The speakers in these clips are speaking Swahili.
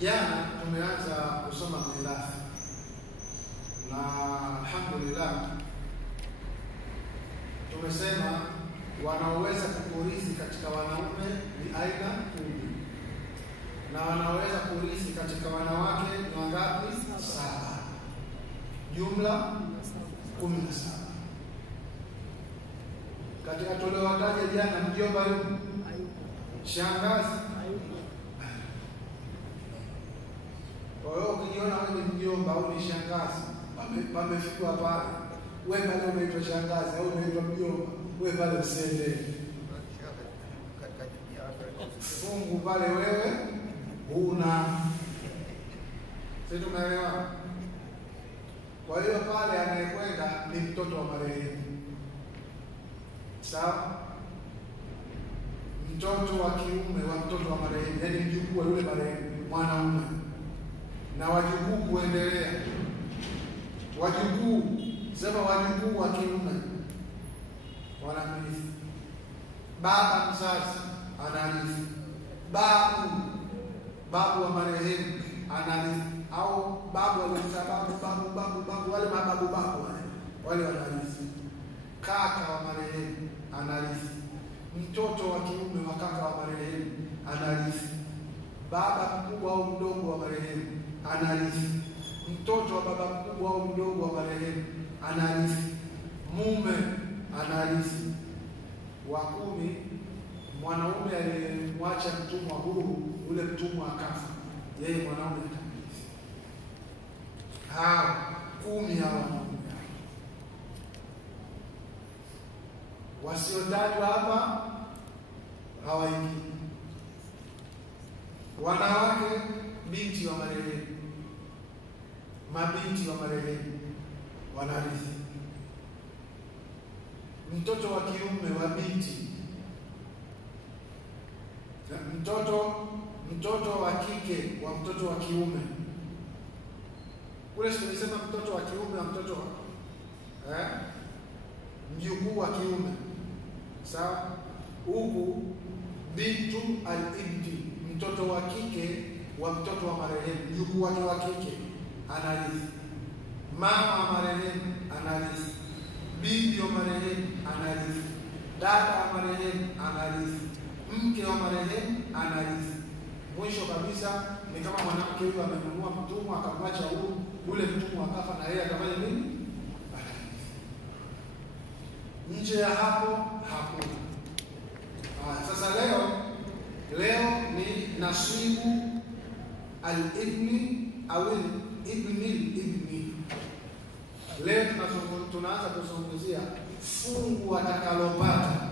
Jana tumeanza kusoma mirathi na alhamdulillah tumesema wanaoweza kurithi katika wanaume ni aina 10 na wanaoweza kurithi katika wanawake ni wangapi? 7. Jumla 17. Katika tuliotaja jana mjomba yupo, shangazi. Kwa hiyo ukijiona wewe ni mjomba au ni shangazi, pamefikwa pale, wewe pale unaitwa shangazi au unaitwa mjomba, wewe pale usende fungu pale, wewe una. Sisi tumeelewa. Kwa hiyo pale anayekwenda ni mtoto wa marehemu, sawa? Mtoto wa kiume wa mtoto wa marehemu, yaani mjukuu wa yule marehemu mwanaume, na wajukuu kuendelea. Wajukuu, sema wajukuu wa kiume wanamrithi. Baba mzazi anarithi. Babu wa marehemu anarithi, au babu aliyemzaa babu wale mababu wale wanarithi. Kaka wa marehemu anarithi. Mtoto wa kiume wa kaka wa marehemu anarithi. Baba mkubwa au mdogo wa marehemu anarithi. Mtoto wa baba mkubwa au mdogo wa marehemu anarithi. Mume anarithi. Wa 10, mwanaume aliyemwacha mtumwa huru, ule mtumwa akafa, yeye mwanaume atarithi. Hao 10 hao wanaume wasiotajwa hapa hawaingii. Wanawake, binti wa marehemu, mabinti wa marehemu wanarithi. Mtoto wa kiume wa binti, mtoto wa kike wa mtoto wa kiume. Kule tulisema mtoto wa kiume wa mtoto mjukuu wa kiume, sawa? Huku bintu al-ibdi, mtoto wa kike wa mtoto wa marehemu, mjukuu wake wa kike anarithi. Mama wa marehemu anarithi. Bibi wa marehemu anarithi. Dada wa marehemu anarithi. Mke wa marehemu anarithi. Mwisho kabisa ni kama mwanamke huyu amenunua mtumwa akamwacha huru, ule mtumwa akafa, na yeye atafanya nini? Nje ya hapo hakuna. Sasa leo ni nasibu al-ibni au ibni. Leo tunaanza kuzungumzia fungu atakalopata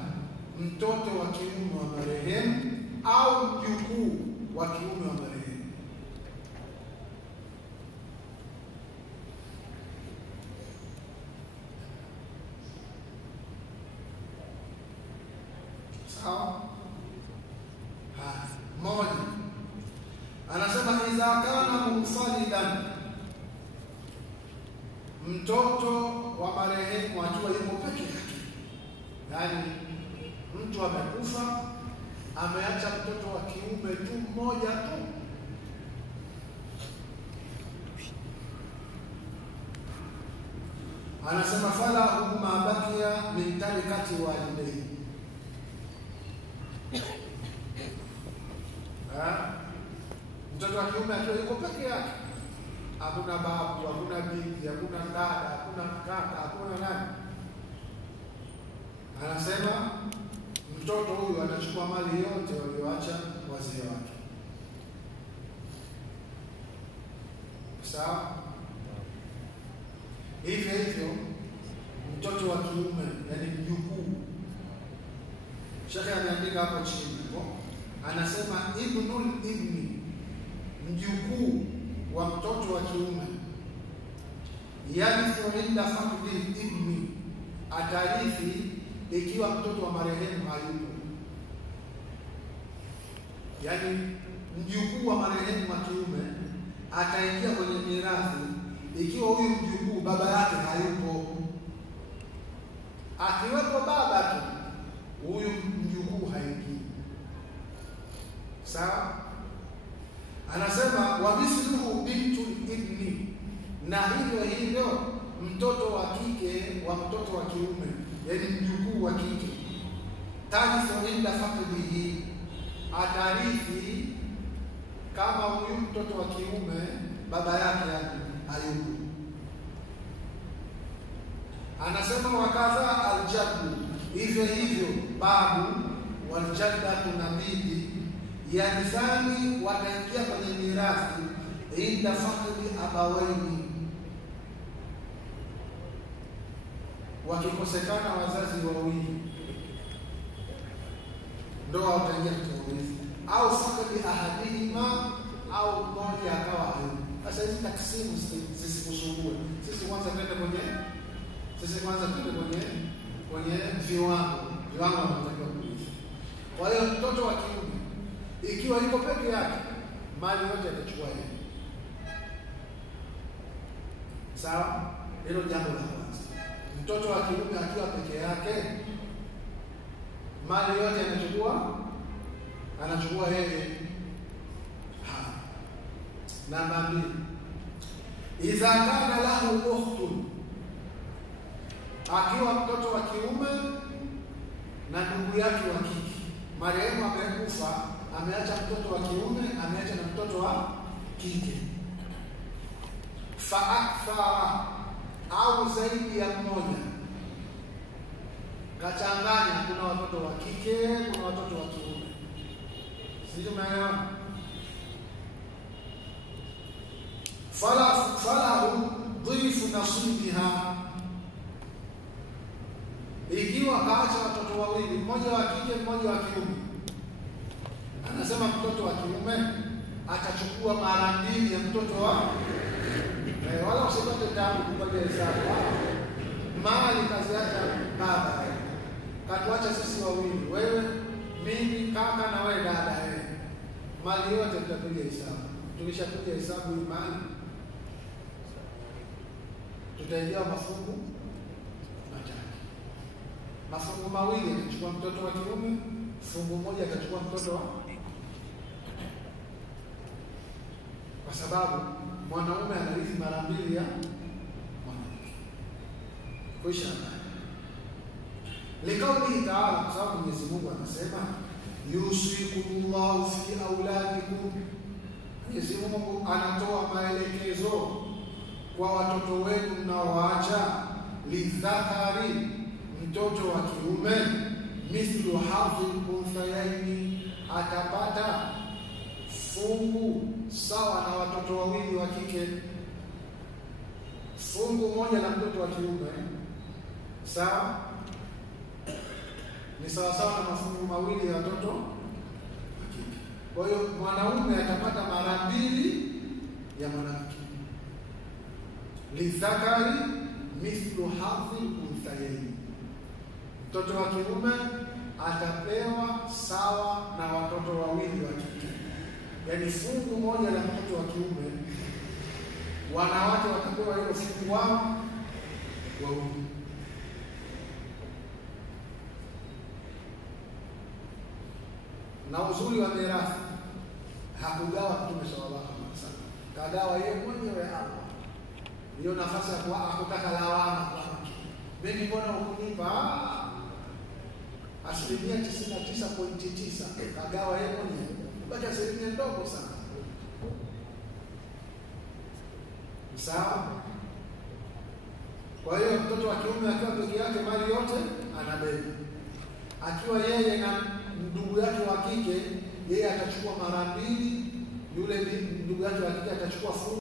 mtoto wa kiume wa marehemu au mjukuu wa kiume wa marehemu. Sawa? Moja, anasema idha kana mufalidan, mtoto wa marehemu akiwa yuko peke yake, yaani mtu amekufa ameacha mtoto wa kiume tu mmoja tu, anasema fala huma bakia min tarikati walidayhi. Mtoto wa kiume akiwa yuko peke yake, hakuna babu, hakuna bibi, hakuna dada, hakuna kaka, hakuna nani, anasema mtoto huyu anachukua mali yote walioacha wazee wake. Sawa? Hivyo mtoto wa kiume, yani mjukuu, Sheikh ameandika hapo chini hapo, anasema ibnul ibni, mjukuu wa mtoto wa kiume, yarithu inda faqdi ibni, atarithi ikiwa mtoto wa marehemu hayupo. Yaani mjukuu wa marehemu wa kiume ataingia kwenye mirathi ikiwa huyu mjukuu baba yake hayupo. Akiwepo baba tu, huyu mjukuu haingii. Sawa? Anasema na hivyo hivyo mtoto wa kike wa mtoto wa kiume, yaani mjukuu wa kike, tarithu inda faqdihi, atarithi kama huyu mtoto wa kiume baba yake hayupo. Anasema wakadha aljaddu, hivyo hivyo babu waljaddatu na bibi, yarithani, wataingia kwenye mirathi inda faqdi abawaini, wakikosekana wazazi wawili ndoa wataingia katika urithi, au faqdi ahadihima, au mmoja akawa hayupo. Sasa hizi taksimu zisikusumbue. Sisi kwanza twende kwenye viwango vinavyotakiwa kurithi. Kwa hiyo mtoto wa kiume ikiwa yuko peke yake, mali yote atachukua yeye. Sawa? Hilo jambo la kwanza. Mtoto wa kiume akiwa peke yake, mali yote anachukua yeye. Namba 2, idha kana lahu ukhtun, akiwa mtoto wa kiume na ndugu yake wa kike, marehemu amekufa, ameacha mtoto wa kiume, ameacha na mtoto wa kike, fa akthara, au zaidi ya mmoja, kachanganya, kuna watoto wa kike, kuna watoto wa kiume, sio maana falahu dhifu nasibiha, ikiwa kaacha watoto wawili, mmoja wa kike mmoja wa kiume, anasema mtoto wa kiume atachukua mara 2 ya mtoto wa wala usipate tabu kupata hesabu. Mali kazi yake baba, katuacha sisi wawili, wewe, mimi, kaka na wewe dada, mali yote tutapiga hesabu. Tukishapiga hesabu imani, tutaingia mafungu machache. Mafungu mawili atachukua mtoto wa kiume, fungu moja atachukua mtoto wa, kwa sababu mwanaume anarithi mara 2 ya mwanamke. Kisha likauli taala, kwa sababu Mwenyezi Mungu anasema yusikumullahu fi auladikum, Mwenyezi Mungu anatoa maelekezo kwa watoto wenu mnaoacha, lidhakari, mtoto wa kiume, mithlu hadhi unthayaini, atapata fungu sawa na watoto wawili wa kike. Fungu moja na mtoto wa kiume sawa ni sawa sawa na mafungu mawili ya watoto wa kike. Kwa hiyo mwanaume atapata mara 2 ya mwanamke. Lidhakari mithlu hadhi unthayaini, mtoto wa kiume atapewa sawa na watoto wawili wa kike. Yaani fungu moja la mtoto wa kiume, wanawake watapewa hilo fungu wao wawili. Na uzuri wa mirathi, hakugawa Mtume sallallahu alaihi wasallam, kagawa yeye mwenyewe Allah. Hiyo nafasi ya kuwa hakutaka lawama kwa mke. Mimi mbona ukunipa 99.9, kagawa yeye mwenyewe. Baki asilimia ndogo sana. Sawa? Kwa hiyo mtoto wa kiume akiwa peke yake, mali yote anabeba. Akiwa yeye na ndugu yake wa kike, yeye atachukua mara 2, yule ndugu yake wa kike atachukua fungu